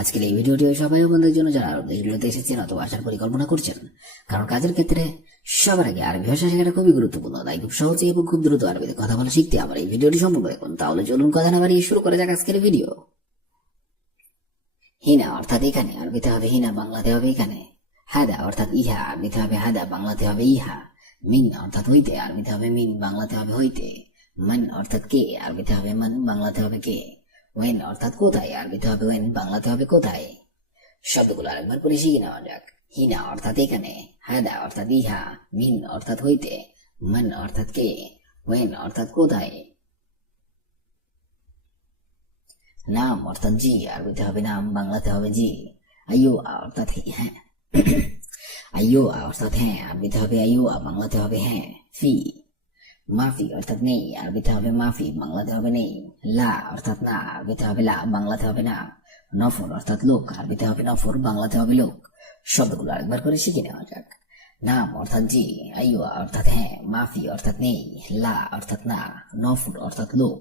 আজকের এই ভিডিওটি ওই সবাই বন্ধুদের জন্য যারা আরব দেশগুলোতে এসেছেন অথবা আসার পরিকল্পনা করছেন, কারণ কাজের ক্ষেত্রে সবার আগে আরবি ভাষা শেখাটা খুবই গুরুত্বপূর্ণ। তাই খুব সহজে এবং খুব দ্রুত আরবিতে কথা বলা শিখতে আমার এই ভিডিওটি সম্পূর্ণ দেখুন। তাহলে চলুন কথা না বাড়িয়ে শুরু করা যাক আজকের ভিডিও। হিনা অর্থাৎ এখানে, আরবিতে হবে হিনা, বাংলাতে হবে এখানে। হাদা অর্থাৎ ইহা, আরবিতে হবে হাদা, বাংলাতে হবে ইহা। মিন অর্থাৎ হইতে, আরবিতে হবে মিন, বাংলাতে হবে হইতে। মান অর্থাৎ কে, আরবিতে হবে মান, বাংলাতে হবে কে। ওয়েন অর্থাৎ কোথায়, আরবিতে হবে ওয়েন, বাংলাতে হবে কোথায়। শব্দগুলো আরেকবার করে শিখে নেওয়া যাক। হিনা অর্থাৎ এখানে, হাদা অর্থাৎ ইহা, মিন অর্থাৎ হইতে, মান অর্থাৎ কে, ওয়েন অর্থাৎ কোথায়। নাম অর্থাৎ জি, আরবিতে হবে নাম, বাংলাতে হবে জি। আইয়ো অর্থাৎ হ্যাঁ আইয়ো অর্থাৎ হ্যাঁ, আরবিতে হবে আইয়ো, বাংলাতে হবে হ্যাঁ। ফি মাফি অর্থাৎ নেই, আরবিতে হবে মাফি, বাংলাতে হবে নেই। লা অর্থাৎ না, আরবিতে হবে লা, বাংলাতে হবে না। নফর অর্থাৎ লোক, আরবিতে হবে নফর, বাংলাতে হবে লোক। শব্দগুলো আরেকবার করে শিখে নেওয়া যাক। নাম অর্থাৎ জি, আইয়ো অর্থাৎ হ্যাঁ, মাফি অর্থাৎ নেই, লা অর্থাৎ না, নফর অর্থাৎ লোক।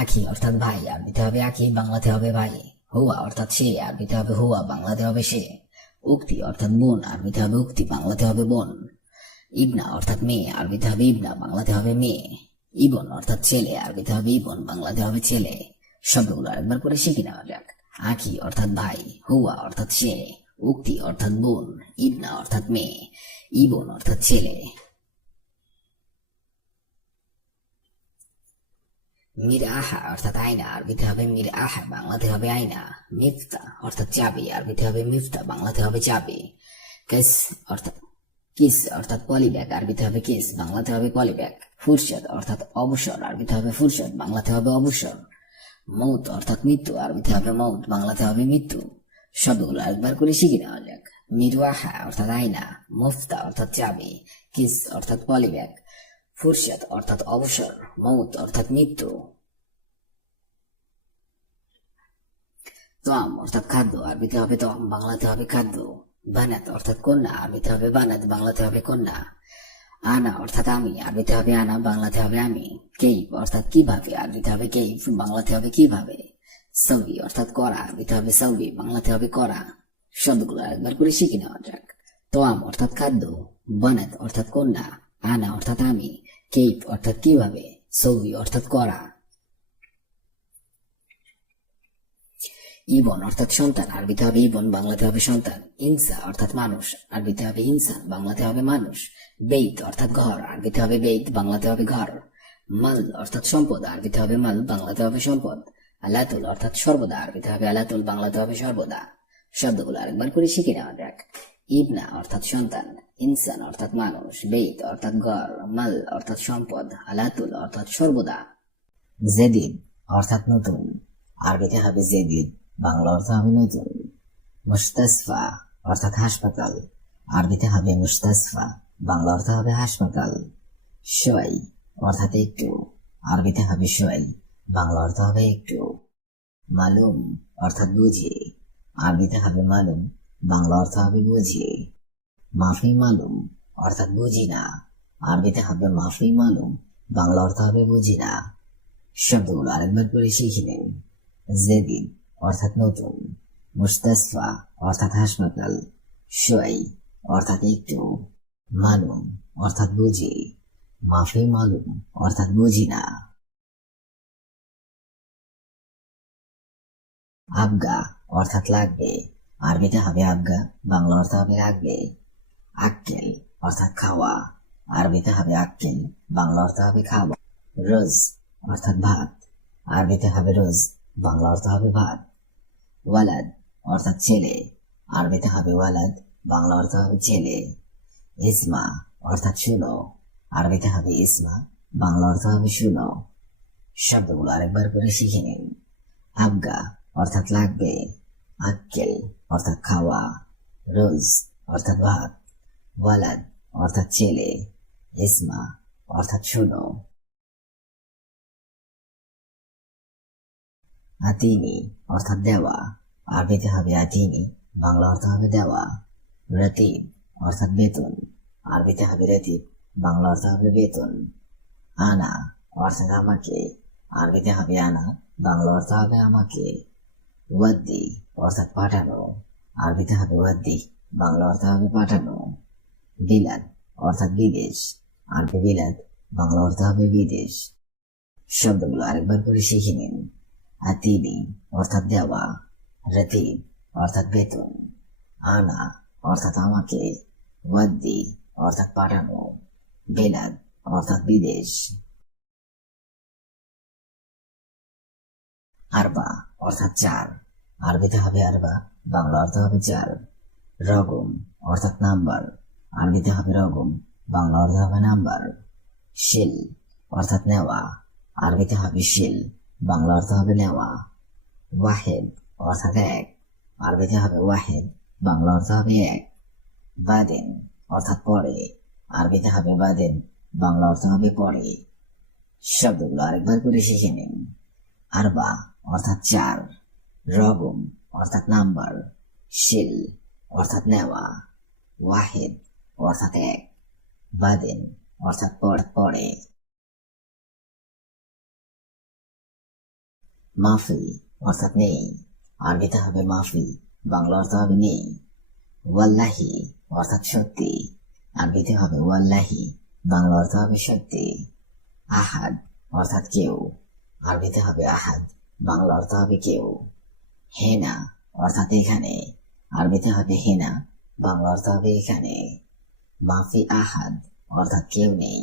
আখি অর্থাৎ ভাই, আরবিতে হবে আখি, বাংলাতে হবে ভাই। হুয়া অর্থাৎ সে, আরবিতে হবে হুয়া, বাংলাতে হবে সে। উক্তি অর্থাৎ বোন, আরবিতে হবে উক্তি, বাংলাতে হবে বোন। ইবনা অর্থাৎ মেয়ে, আরবিতে হবে ইবনা, বাংলাতে হবে মেয়ে। ইবন অর্থাৎ ছেলে, আরবিতে হবে ইবন, বাংলাতে হবে ছেলে। শব্দগুলো আরেকবার করে শিখে নেওয়া যাক। আখি অর্থাৎ ভাই, হুয়া অর্থাৎ সে, উক্তি অর্থাৎ বোন, ইবনা অর্থাৎ মেয়ে, ইবন অর্থাৎ ছেলে। মির আহা অর্থাৎ আয়না, আরবিতে হবে মির আহা, বাংলাতে হবে আয়না। মিফতা অর্থাৎ চাবি, আরবিতে হবে মিফতা, বাংলাতে হবে চাবি। কিস অর্থাৎ কিস অর্থাৎ পলিব্যাগ, আরবিতে হবে কিস, বাংলাতে হবে পলিব্যাগ। ফুরসত অর্থাৎ অবসর, আরবিতে হবে ফুরসত, বাংলাতে হবে অবসর। মৌত অর্থাৎ মৃত্যু, আরবিতে হবে মৌত, বাংলাতে হবে মৃত্যু। শব্দগুলো একবার করে শিখে নেওয়া যাক। মিরওয়াহা অর্থাৎ আয়না, মুফতা অর্থাৎ চাবি, কিস অর্থাৎ পলিব্যাগ, ফুরসত অর্থাৎ অবসর, মৌত অর্থাৎ মৃত্যু। তোয়াম অর্থাৎ খাদ্য, আরবিতে হবে তোয়াম, বাংলাতে হবে খাদ্য। বানাত অর্থাৎ কন্যা, আরবিতে হবে বানাত, বাংলাতে হবে কন্যা। আনা অর্থাৎ আমি, আরবিতে হবে আনা, বাংলাতে হবে আমি। কেইফ অর্থাৎ কিভাবে, আরবিতে হবে কেইফ, বাংলাতে হবে কিভাবে। সৌবি অর্থাৎ করা, আরবিতে হবে সৌবি, বাংলাতে হবে করা। শব্দগুলো একবার করে শিখে নেওয়া যাক। তোয়াম অর্থাৎ খাদ্য, বানাত অর্থাৎ কন্যা, আনা অর্থাৎ আমি, কেইফ অর্থাৎ কিভাবে, সৌবি অর্থাৎ করা। ইবন অর্থাৎ সন্তান, আরবিতে হবে ইবন, বাংলাতে হবে সন্তান। ইনসা অর্থাৎ মানুষ, আরবিতে হবে ইনসান, বাংলাতে হবে মানুষ। বেইত অর্থাৎ ঘর, আরবিতে হবে বেইত, বাংলাতে হবে ঘর। মাল অর্থাৎ সম্পদ, আরবিতে হবে মাল, বাংলাতে হবে সম্পদ। আলাতুল অর্থাৎ সর্বদা, আরবিতে হবে আলাতুল, বাংলাতে হবে সর্বদা। শব্দগুলো আরেকবার করে শিখে নেওয়া যাক। ইবনা অর্থাৎ সন্তান, ইনসান অর্থাৎ মানুষ, বেইত অর্থাৎ ঘর, মাল অর্থাৎ সম্পদ, আলাতুল অর্থাৎ সর্বদা। জেদিদ অর্থাৎ নতুন, আরবিতে হবে জেদিদ, বাংলা অর্থ হবে নতুন। মুস্তাসফা অর্থাৎ হাসপাতাল, আরবিতে হবে মুস্তাসফা, বাংলা অর্থ হবে হাসপাতাল। সোয়াই অর্থাৎ একটু, আরবিতে হবে সোয়াই, বাংলা অর্থ হবে একটু। মালুম অর্থাৎ বুঝি, আরবিতে হবে মালুম, বাংলা অর্থ হবে বুঝি। মাফি মালুম অর্থাৎ বুঝি না, আরবিতে হবে মাফি মালুম, বাংলা অর্থ হবে বুঝি না। শব্দগুলো আরেকবার করে শিখে নিন। জেদিদ অর্থাৎ নতুন, মুস্তাসফা অর্থাৎ হাসপাতাল, সোয়াই অর্থাৎ একটু, মালুম অর্থাৎ বুঝি, মাফি মালুম অর্থাৎ বুঝি না। আবগা অর্থাৎ লাগবে, আরবিতে হবে আবগা, বাংলা অর্থ হবে লাগবে। আক্কেল অর্থাৎ খাওয়া, আরবিতে হবে আক্কেল, বাংলা অর্থ হবে খাওয়া। রোজ অর্থাৎ ভাত, আরবিতে হবে রোজ, বাংলা অর্থ হবে ভাত। ওয়ালাদ অর্থাৎ ছেলে, আরবিতে হবে ওয়ালাদ, বাংলা অর্থ হবে ছেলে। ইসমা অর্থাৎ শুনো, আরবিতে হবে ইসমা, বাংলা অর্থ হবে শুনো। শব্দগুলো আরেকবার করে শিখে নিন। আবগা অর্থাৎ লাগবে, আক্কেল অর্থাৎ খাওয়া, রোজ অর্থাৎ ভাত, ওয়ালাদ অর্থাৎ ছেলে, ইসমা অর্থাৎ শুনো। আতিনি অর্থাৎ দেওয়া, আরবিতে হবে আতিনি, বাংলা অর্থ হবে দেওয়া। রতিব অর্থাৎ বেতন, আরবিতে হবে রতিব, বাংলা অর্থ হবে বেতন। আনা অর্থাৎ আমাকে, আরবিতে হবে আনা, বাংলা অর্থ হবে আমাকে। ওয়াদ্দি অর্থাৎ পাঠানো, আরবিতে হবে ওয়াদ্দি, বাংলা অর্থ হবে পাঠানো। বিলাদ অর্থাৎ বিদেশ, আরবি বিলাদ, বাংলা অর্থ হবে বিদেশ। শব্দগুলো আরেকবার করে শিখে নিন। আতিনি অর্থাৎ দেওয়া, রাতিব অর্থাৎ বেতন, আনা অর্থাৎ আমাকে, ওয়াদ্দি অর্থাৎ পাঠানো, বিলাদ অর্থাৎ বিদেশ। আরবা অর্থাৎ চার, আরবিতে হবে আরবা, বাংলা অর্থ হবে চার। রগম অর্থাৎ নাম্বার, আরবিতে হবে রগম, বাংলা অর্থ হবে নাম্বার। শিল অর্থাৎ নেওয়া, আরবিতে হবে শিল, বাংলা অর্থ হবে নেওয়া। ওয়াহেদ অর্থাৎ এক, আরবিতে হবে ওয়াহেদ, বাংলা অর্থ হবে এক। বাদেন অর্থাৎ পরে, আরবিতে হবে বাদেন, বাংলা অর্থ হবে পরে। শব্দগুলো আরেকবার করে শিখে নিন। আরবা অর্থাৎ চার, রগম অর্থাৎ নাম্বার, শিল অর্থাৎ নেওয়া, ওয়াহেদ অর্থাৎ এক, বাদেন অর্থাৎ পরে। মাফি অর্থাৎ নেই, আরবিতে হবে মাফি, বাংলা অর্থ হবে নেই। ওয়াল্লাহি অর্থাৎ সত্যি, আরবিতে হবে ওয়াল্লাহি, বাংলা অর্থ হবে সত্যি। আহাদ অর্থাৎ কেউ, আরবিতে হবে আহাদ, বাংলা অর্থ হবে কেউ। হেনা অর্থাৎ এখানে, আরবিতে হবে হেনা, বাংলা অর্থ হবে এখানে। মাফি আহাদ অর্থাৎ কেউ নেই,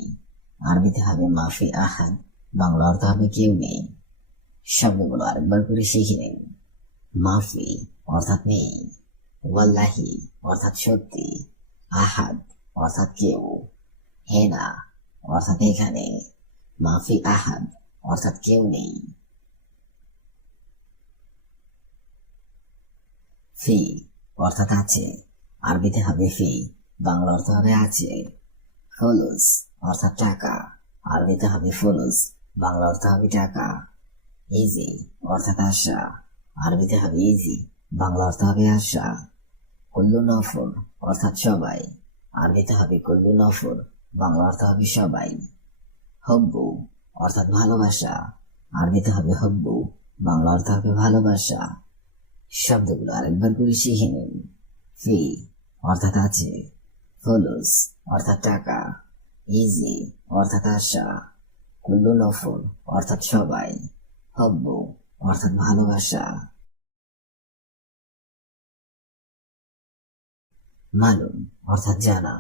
আরবিতে হবে মাফি আহাদ, বাংলা অর্থ হবে কেউ নেই। শব্দগুলো আরেকবার করে শিখে নিন। মাফি অর্থাৎ নেই, ওয়াল্লাহি অর্থাৎ সত্যি, আহাদ অর্থাৎ কেউ, হেনা অর্থাৎ এখানে, মাফি আহাদ অর্থাৎ কেউ নেই। ফি অর্থাৎ আছে, আরবিতে হবে ফি, বাংলা অর্থ হবে আছে। ফুলুস অর্থাৎ টাকা, আরবিতে হবে ফুলুস, বাংলা অর্থ হবে টাকা। ইজি অর্থাৎ আশা, আরবিতে হবে ইজি, বাংলা অর্থ হবে আশা। কুল্লু নফর অর্থাৎ সবাই, আরবিতে হবে কুল্লু নফর, বাংলা অর্থ হবে সবাই। হব্বু অর্থাৎ ভালোবাসা, আরবিতে হবে হব্বু, বাংলা অর্থ হবে ভালোবাসা। শব্দগুলো আরেকবার করে শিখে নিন। ফি অর্থাৎ আছে, ফুলুস অর্থাৎ টাকা, ইজি অর্থাৎ আশা, কুল্লু নফর অর্থাৎ সবাই, হব্বু অর্থাৎ ভালোবাসা। মালুম অর্থাৎ জানা,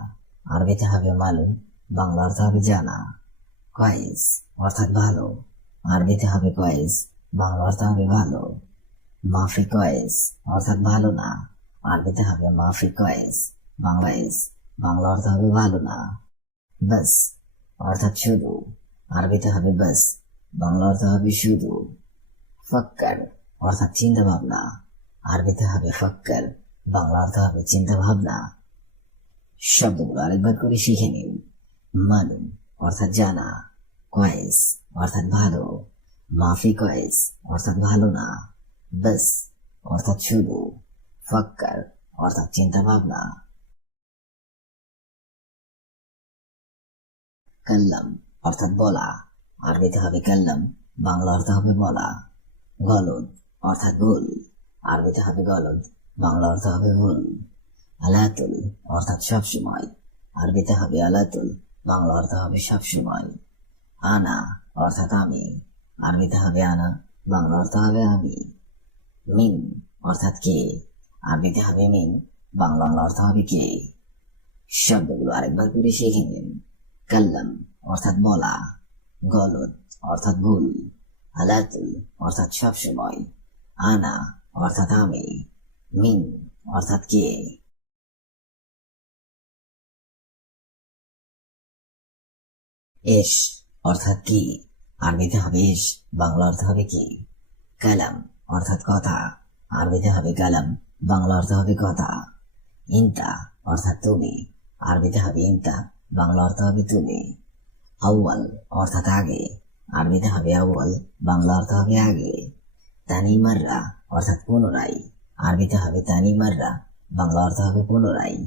আরবিতে হবে মালুম, বাংলা অর্থ হবে জানা। কয়েস অর্থাৎ ভালো, আরবিতে হবে কয়েস, বাংলা অর্থ হবে ভালো। মাফি কয়েস অর্থাৎ ভালো না, আরবিতে হবে মাফি কয়েস, বাংলা অর্থ হবে ভালো না। বাস অর্থাৎ শুধু, আরবিতে হবে বাস, বাংলা অর্থ হবে শুধু। ফক্কর অর্থাৎ চিন্তা ভাবনা, আরবিতে হবে ফক্কর, বাংলা অর্থ হবে চিন্তা ভাবনা। শব্দগুলো আরেকবার করে শিখে নিন। মালুম অর্থাৎ জানা, কয়েস অর্থাৎ ভালো, মাফি কয়েস অর্থাৎ ভালো না, বাস অর্থাৎ শুধু, ফক্কর অর্থাৎ চিন্তা ভাবনা। কাল্লাম অর্থাৎ বলা, আরবিতে হবে কাল্লাম, বাংলা অর্থ হবে বলা। গলদ অর্থাৎ ভুল, আরবিতে হবে গলদ, বাংলা অর্থ হবে ভুল। আলাতুল অর্থাৎ সবসময়, আরবিতে হবে আলাতুল, বাংলা অর্থ হবে সবসময়। আনা অর্থাৎ আমি, আরবিতে হবে আনা, বাংলা অর্থ হবে আমি। মিন অর্থাৎ কে, আরবিতে হবে মিন, বাংলা অর্থ হবে কে। শব্দগুলো আরেকবার করে শিখে নিন। কাল্লাম অর্থাৎ বলা, গলদ অর্থাৎ ভুল, আলাতুল অর্থাৎ সবসময়, আনা অর্থাৎ আমি, মিন অর্থাৎ কে। এস অর্থাৎ কি, আরবিতে হবে এস, বাংলা অর্থ হবে কি। কালাম অর্থাৎ কথা, আরবিতে হবে কালাম, বাংলা অর্থ হবে কথা। ইনতা অর্থাৎ তুমি, আরবিতে হবে ইনতা, বাংলা অর্থ হবে তুমি। আউয়াল অর্থাৎ আগে, আরবিতে হবে আউয়াল, বাংলা অর্থ হবে আগে। তানি মাররা অর্থাৎ পুনরায়, আরবিতে হবে তানি মাররা, বাংলা অর্থ হবে পুনরায়।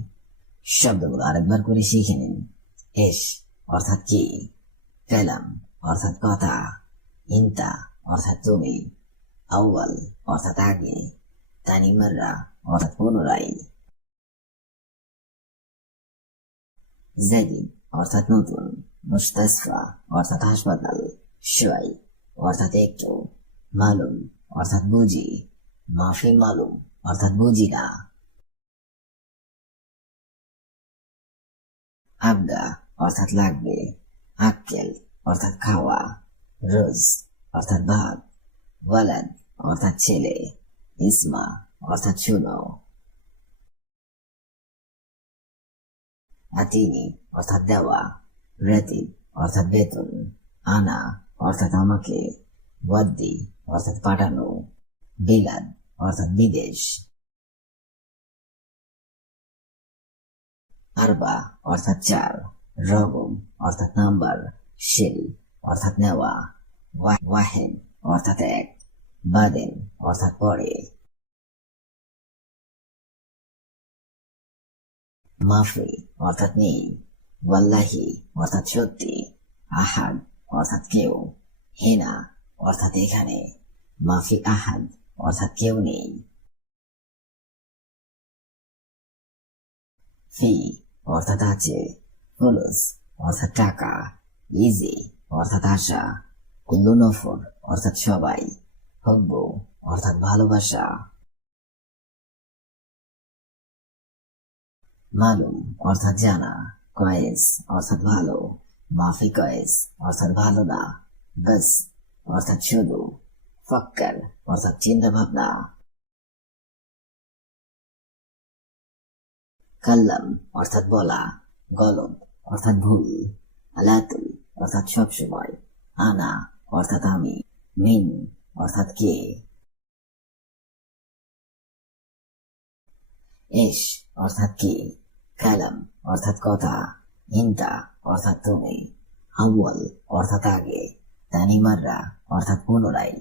শব্দগুলো আরেকবার করে শিখে নিন। এস অর্থাৎ কি, কালাম অর্থাৎ কথা, ইনতা অর্থাৎ তুমি, আউয়াল অর্থাৎ আগে, তানি মাররা অর্থাৎ পুনরায়, জাদিদ অর্থাৎ নতুন, মুস্তাসফা অর্থাৎ হাসপাতাল, শোয়াই অর্থাৎ একটু, মালুম অর্থাৎ বুঝি, মাফি মালুম অর্থাৎ বুঝি না, আবদা অর্থাৎ লাগবে, আক্কেল অর্থাৎ খাওয়া, রোজ অর্থাৎ ভাত, ওয়ালাদ অর্থাৎ ছেলে, ইসমা অর্থাৎ শুনো, আতিনি অর্থাৎ দেওয়া, রাতিব অর্থাৎ বেতন, আনা অর্থাৎ আমাকে, ওয়াদ্দি অর্থাৎ পাঠানো, বিলাদ অর্থাৎ বিদেশ, আরবা অর্থাৎ চার, রগম অর্থাৎ নাম্বার, শিল অর্থাৎ নেওয়া, ওয়াহেদ অর্থাৎ এক, বাদেন অর্থাৎ পরে, মাফি অর্থাৎ নেই, ওয়াল্লাহি অর্থাৎ সত্যি, আহাদ অর্থাৎ কেউ, হেনা অর্থাৎ এখানে, মাফি আহাদ অর্থাৎ কেউ নেই, ফি অর্থাৎ আছে, ফুলুস অর্থাৎ টাকা, ইজি অর্থাৎ আশা, কুল্লু নফর অর্থাৎ সবাই, হব্বু অর্থাৎ ভালোবাসা, মালুম অর্থাৎ জানা, কয়েস অর্থাৎ ভালো, মাফি কয়েস অর্থাৎ ভালো না, বাস অর্থাৎ শুধু, ফক্কর অর্থাৎ চিন্তা ভাবনা, কাল্লাম অর্থাৎ বলা, গলত অর্থাৎ ভুল, আলাতুল অর্থাৎ সবসময়, আনা অর্থাৎ আমি, মিন অর্থাৎ কে, এস অর্থাৎ কি, কালাম অর্থাৎ কথা, ইনতা অর্থাৎ তুমি, আউয়াল অর্থাৎ আগে, তানি মাররা অর্থাৎ পুনরায়।